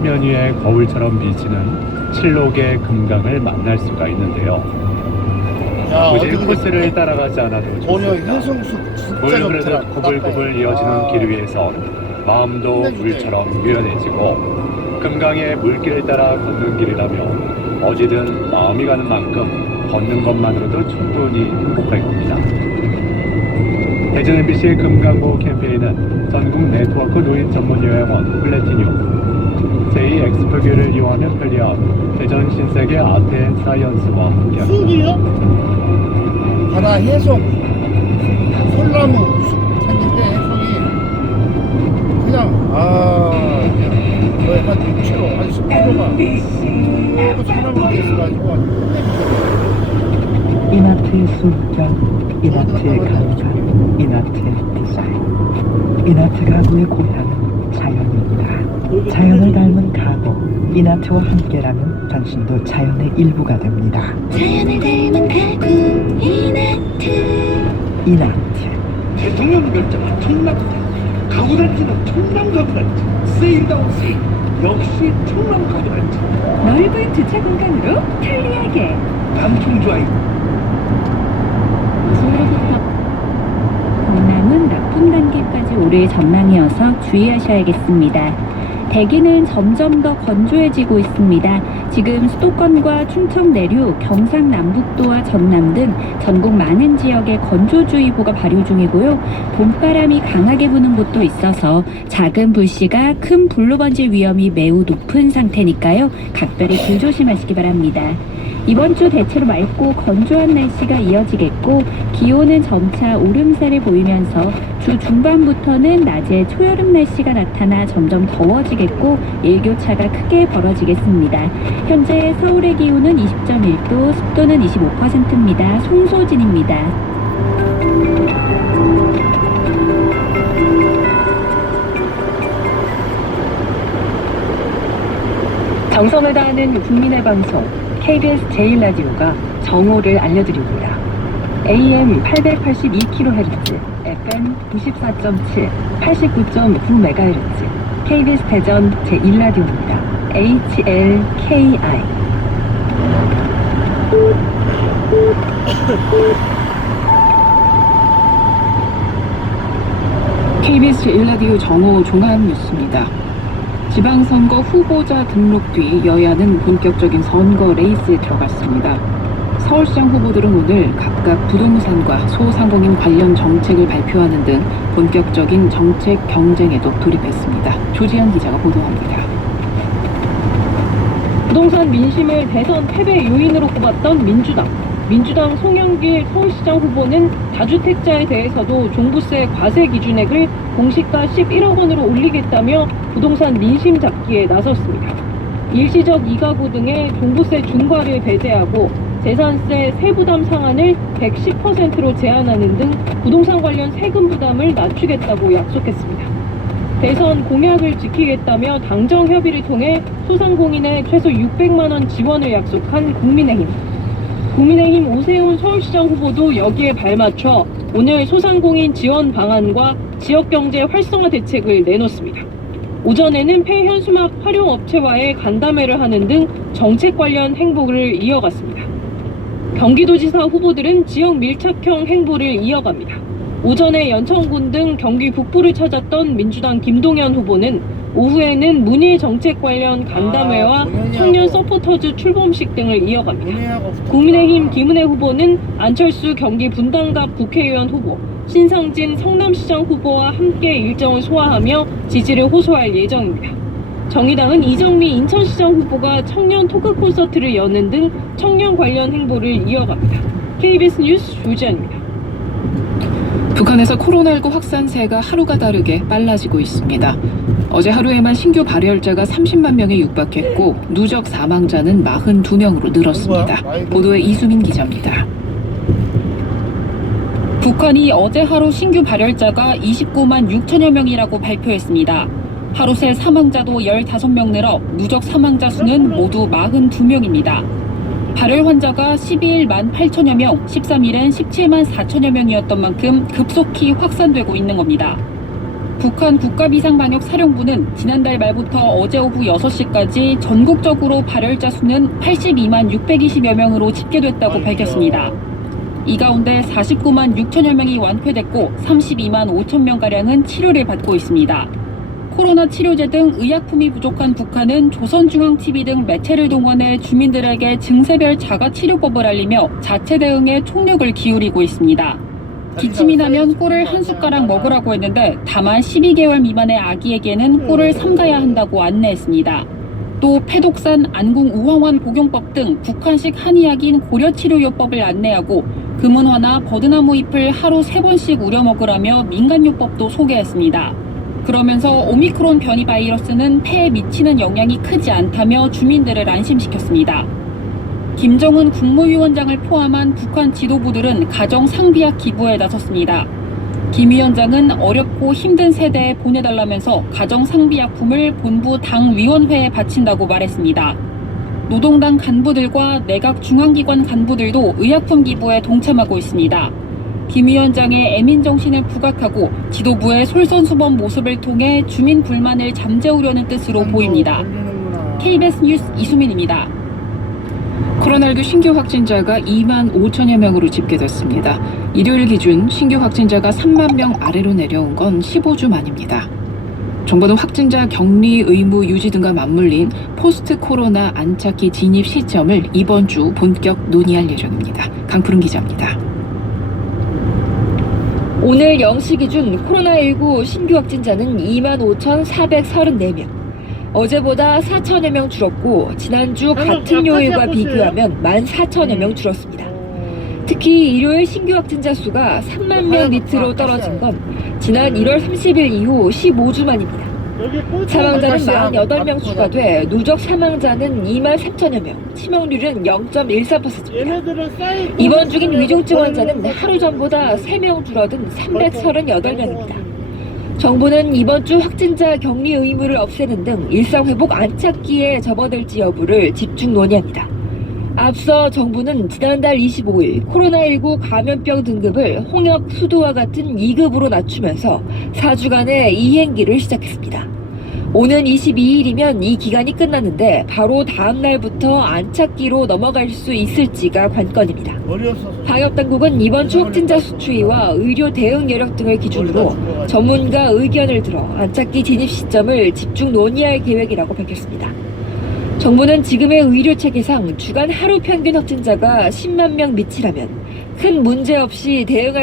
수면 위에 거울처럼 비치는 칠록의 금강을 만날 수가 있는데요. 굳이 코스를 따라가지 않아도 좋습니다. 물 흐르듯 고불고불 이어지는 길 위에서 마음도 물처럼 유연해지고 금강의 물길을 따라 걷는 길이라면 어디든 마음이 가는 만큼 걷는 것만으로도 충분히 행복할 겁니다. 대전 MBC 금강보 캠페인은 전국 네트워크 노인 전문 요양원 플래티늄, 제2엑스포교를 이용하면 편리한 대전 신세계 아트앤사이언스와 함께합니다. 쑥이요? 바다 해송, 솔나무 쑥 생긴데 해송이 그냥 거의 한 6km, 한 10km가 또 사람으로 있어가지고 이나트의 숨경, 이나트의 감각, 이나트의 디자인. 이나트 가구의 고향은 자연입니다. 자연을 닮은 가구, 이나트와 함께라면 당신도 자연의 일부가 됩니다. 자연을 닮은 가구 이나트. 이나트. 대통령 결정은 청남자, 가구단지는 청남가구단지, 세일다운 세일, 역시 청남가구단지. 넓은 주차 공간으로 편리하게. 단풍 드라이브. 강남은 납품 단계까지 오를 전망이어서 주의하셔야겠습니다. 대기는 점점 더 건조해지고 있습니다. 지금 수도권과 충청 내륙, 경상남북도와 전남 등 전국 많은 지역에 건조주의보가 발효 중이고요. 봄바람이 강하게 부는 곳도 있어서 작은 불씨가 큰 불로 번질 위험이 매우 높은 상태니까요. 각별히 불조심하시기 바랍니다. 이번 주 대체로 맑고 건조한 날씨가 이어지겠고 기온은 점차 오름세를 보이면서 주 중반부터는 낮에 초여름 날씨가 나타나 점점 더워지겠고 일교차가 크게 벌어지겠습니다. 현재 서울의 기온은 20.1도, 습도는 25%입니다. 송소진입니다. 정성을 다하는 국민의 방송 KBS 제1라디오가 정오를 알려드립니다. AM 882kHz, FM 94.7, 89.9MHz, KBS 대전 제1라디오입니다. HLKI. KBS 제1라디오 정오 종합뉴스입니다. 지방선거 후보자 등록 뒤 여야는 본격적인 선거 레이스에 들어갔습니다. 서울시장 후보들은 오늘 각각 부동산과 소상공인 관련 정책을 발표하는 등 본격적인 정책 경쟁에도 돌입했습니다. 조지현 기자가 보도합니다. 부동산 민심을 대선 패배 요인으로 꼽았던 민주당 송영길 서울시장 후보는 다주택자에 대해서도 종부세 과세 기준액을 공시가 11억 원으로 올리겠다며 부동산 민심 잡기에 나섰습니다. 일시적 2가구 등의 종부세 중과를 배제하고 재산세 세부담 상한을 110%로 제한하는 등 부동산 관련 세금 부담을 낮추겠다고 약속했습니다. 대선 공약을 지키겠다며 당정 협의를 통해 소상공인에 최소 600만 원 지원을 약속한 국민의힘 오세훈 서울시장 후보도 여기에 발맞춰 오늘 소상공인 지원 방안과 지역경제 활성화 대책을 내놓습니다. 오전에는 폐현수막 활용업체와의 간담회를 하는 등 정책 관련 행보를 이어갔습니다. 경기도지사 후보들은 지역 밀착형 행보를 이어갑니다. 오전에 연천군 등 경기 북부를 찾았던 민주당 김동연 후보는 오후에는 문일 정책 관련 간담회와 청년 서포터즈 출범식 등을 이어갑니다. 국민의힘 김은혜 후보는 안철수 경기 분당갑 국회의원 후보, 신상진 성남시장 후보와 함께 일정을 소화하며 지지를 호소할 예정입니다. 정의당은 이정미 인천시장 후보가 청년 토크 콘서트를 여는 등 청년 관련 행보를 이어갑니다. KBS 뉴스 조지현입니다. 북한에서 코로나19 확산세가 하루가 다르게 빨라지고 있습니다. 어제 하루에만 신규 발열자가 30만 명에 육박했고 누적 사망자는 42명으로 늘었습니다. 보도에 이수민 기자입니다. 북한이 어제 하루 신규 발열자가 29만 6천여 명이라고 발표했습니다. 하루 새 사망자도 15명 늘어 누적 사망자 수는 모두 42명입니다. 발열 환자가 12일 18,000여 명, 13일엔 17만 4천여 명이었던 만큼 급속히 확산되고 있는 겁니다. 북한 국가비상방역사령부는 지난달 말부터 어제 오후 6시까지 전국적으로 발열자 수는 82만 620여 명으로 집계됐다고 밝혔습니다. 이 가운데 49만 6천여 명이 완쾌됐고 32만 5천 명가량은 치료를 받고 있습니다. 코로나 치료제 등 의약품이 부족한 북한은 조선중앙TV 등 매체를 동원해 주민들에게 증세별 자가치료법을 알리며 자체 대응에 총력을 기울이고 있습니다. 기침이 나면 꿀을 한 숟가락 먹으라고 했는데 다만 12개월 미만의 아기에게는 꿀을 삼가야 한다고 안내했습니다. 또 패독산, 안궁, 우황환 복용법 등 북한식 한의약인 고려치료요법을 안내하고 금은화나 버드나무 잎을 하루 3번씩 우려 먹으라며 민간요법도 소개했습니다. 그러면서 오미크론 변이 바이러스는 폐에 미치는 영향이 크지 않다며 주민들을 안심시켰습니다. 김정은 국무위원장을 포함한 북한 지도부들은 가정 상비약 기부에 나섰습니다. 김 위원장은 어렵고 힘든 세대에 보내달라면서 가정 상비약품을 본부 당위원회에 바친다고 말했습니다. 노동당 간부들과 내각 중앙기관 간부들도 의약품 기부에 동참하고 있습니다. 김 위원장의 애민정신을 부각하고 지도부의 솔선수범 모습을 통해 주민 불만을 잠재우려는 뜻으로 보입니다. KBS 뉴스 이수민입니다. 코로나19 신규 확진자가 2만 5천여 명으로 집계됐습니다. 일요일 기준 신규 확진자가 3만 명 아래로 내려온 건 15주 만입니다. 정부는 확진자 격리 의무 유지 등과 맞물린 포스트 코로나 안착기 진입 시점을 이번 주 본격 논의할 예정입니다. 강푸른 기자입니다. 오늘 0시 기준 코로나19 신규 확진자는 25,434명. 어제보다 4천여 명 줄었고 지난주 같은 요일과 비교하면 14,000여 명 줄었습니다. 특히 일요일 신규 확진자 수가 3만 명 밑으로 떨어진 건 지난 1월 30일 이후 15주 만입니다. 사망자는 48명 추가돼 누적 사망자는 2만 3천여 명, 치명률은 0.14%입니다. 입원 중인 위중증 환자는 하루 전보다 3명 줄어든 338명입니다. 정부는 이번 주 확진자 격리 의무를 없애는 등 일상회복 안착기에 접어들지 여부를 집중 논의합니다. 앞서 정부는 지난달 25일 코로나19 감염병 등급을 홍역, 수도와 같은 2급으로 낮추면서 4주간의 이행기를 시작했습니다. 오는 22일이면 이 기간이 끝났는데 바로 다음 날부터 안착기로 넘어갈 수 있을지가 관건입니다. 방역당국은 이번 주 확진자 수 추이와 의료 대응 여력 등을 기준으로 전문가 의견을 들어 안착기 진입 시점을 집중 논의할 계획이라고 밝혔습니다. 정부는 지금의 의료 체계상 주간 하루 평균 확진자가 10만 명 미치라면 큰 문제 없이 대응할